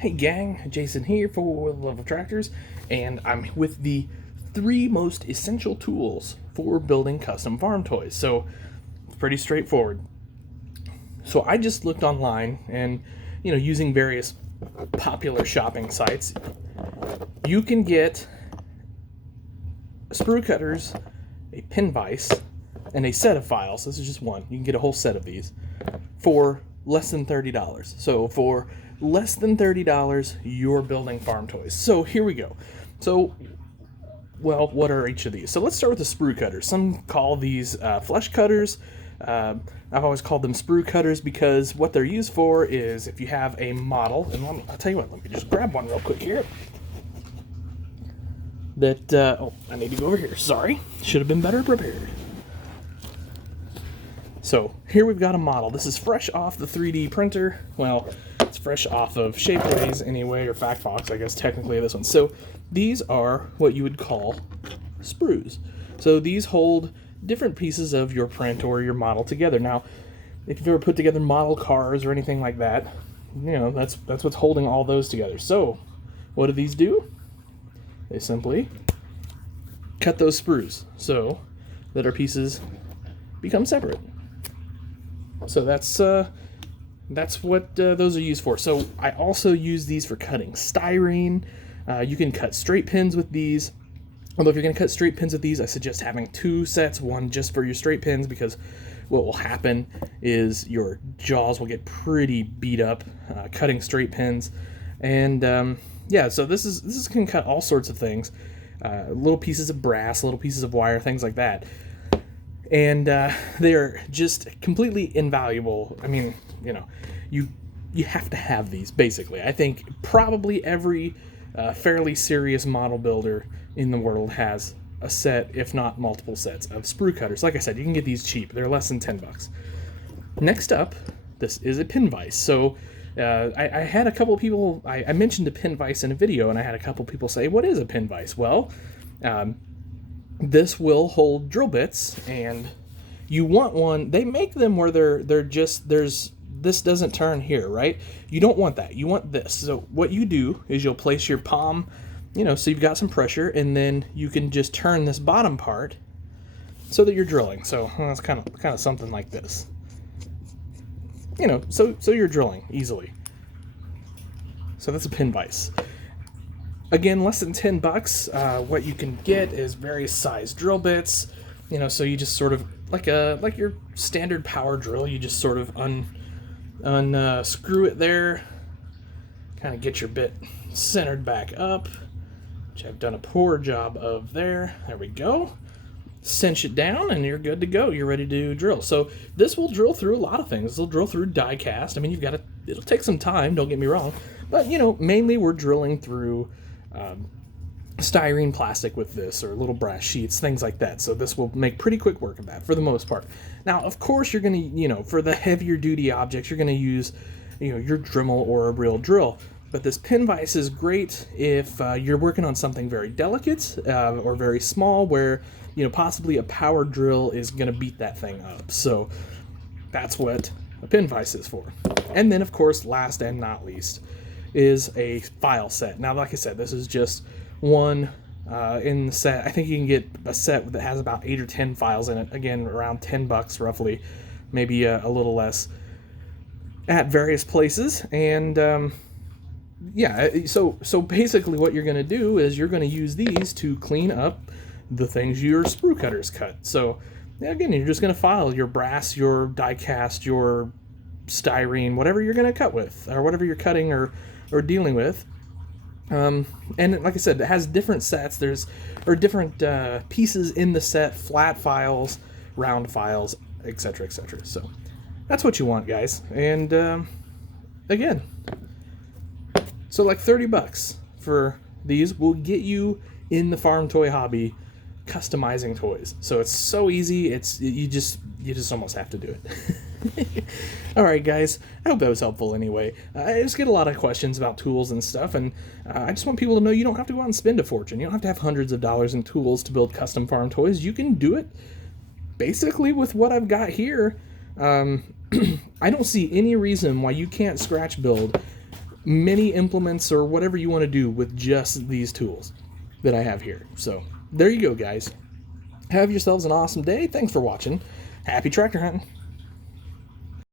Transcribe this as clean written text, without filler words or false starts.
Hey gang, Jason here for Love of Tractors, and I'm with the 3 most essential tools for building custom farm toys. So it's pretty straightforward. So I just looked online and, using various popular shopping sites, you can get Sprue Cutters, a pin vise, and a set of files. This is just one. You can get a whole set of these for less than $30. So for less than $30, you're building farm toys. So here we go. So, well, what are each of these? So let's start with the Sprue Cutters. Some call these flesh cutters. I've always called them Sprue Cutters because what they're used for is if you have a model, and I'll tell you what, let me just grab one real quick here. I need to go over here. Sorry, should have been better prepared. So here we've got a model. This is fresh off the 3D printer. Well, it's fresh off of Shapeways anyway, or FactFox, I guess technically this one. So these are what you would call sprues. So these hold different pieces of your print or your model together. Now, if you've ever put together model cars or anything like that, that's what's holding all those together. So what do these do? They simply cut those sprues so that our pieces become separate. So that's what those are used for. So I also use these for cutting styrene. You can cut straight pins with these. Although if you're going to cut straight pins with these, I suggest having 2 sets, one just for your straight pins, because what will happen is your jaws will get pretty beat up cutting straight pins. And yeah, so this can cut all sorts of things, little pieces of brass, little pieces of wire, things like that. And they're just completely invaluable. I mean, you have to have these, basically. I think probably every fairly serious model builder in the world has a set, if not multiple sets, of Sprue Cutters. Like I said, you can get these cheap. They're less than $10. Next up, this is a pin vise. So I had a couple of people, I mentioned a pin vise in a video, and I had a couple people say, what is a pin vise? Well, this will hold drill bits, and you want one. They make them where this doesn't turn here, right? You don't want that. You want this. So what you do is you'll place your palm, so you've got some pressure, and then you can just turn this bottom part so that you're drilling. So it's kind of something like this. So you're drilling easily. So that's a pin vise. Again, less than $10. What you can get is various size drill bits. So you just sort of like your standard power drill. You just sort of unscrew it there. Kind of get your bit centered back up, which I've done a poor job of there. There we go. Cinch it down, and you're good to go. You're ready to drill. So this will drill through a lot of things. It'll drill through die cast. I mean, it'll take some time. Don't get me wrong, but mainly we're drilling through styrene plastic with this, or little brass sheets, things like that. So this will make pretty quick work of that for the most part. Now, of course, you're going to, for the heavier duty objects, you're going to use, your Dremel or a real drill. But this pin vise is great if you're working on something very delicate or very small, where, possibly a power drill is going to beat that thing up. So that's what a pin vise is for. And then, of course, last and not least, is a file set. Now, like I said, this is just one in the set. I think you can get a set that has about 8 or 10 files in it. Again, around $10 roughly, maybe a little less, at various places. And yeah, so basically what you're going to do is you're going to use these to clean up the things your Sprue Cutters cut. So again, you're just going to file your brass, your die cast, your styrene, whatever you're going to cut with, or whatever you're cutting or dealing with. And like I said, it has different sets. There's different pieces in the set: flat files, round files, etc., etc. So that's what you want, guys. And again, so like $30 for these will get you in the farm toy hobby, customizing toys. So it's so easy. You just almost have to do it. All right, guys. I hope that was helpful anyway. I just get a lot of questions about tools and stuff, and I just want people to know you don't have to go out and spend a fortune. You don't have to have hundreds of dollars in tools to build custom farm toys. You can do it basically with what I've got here. I don't see any reason why you can't scratch build mini implements or whatever you want to do with just these tools that I have here. So there you go, guys. Have yourselves an awesome day. Thanks for watching. Happy tractor hunting.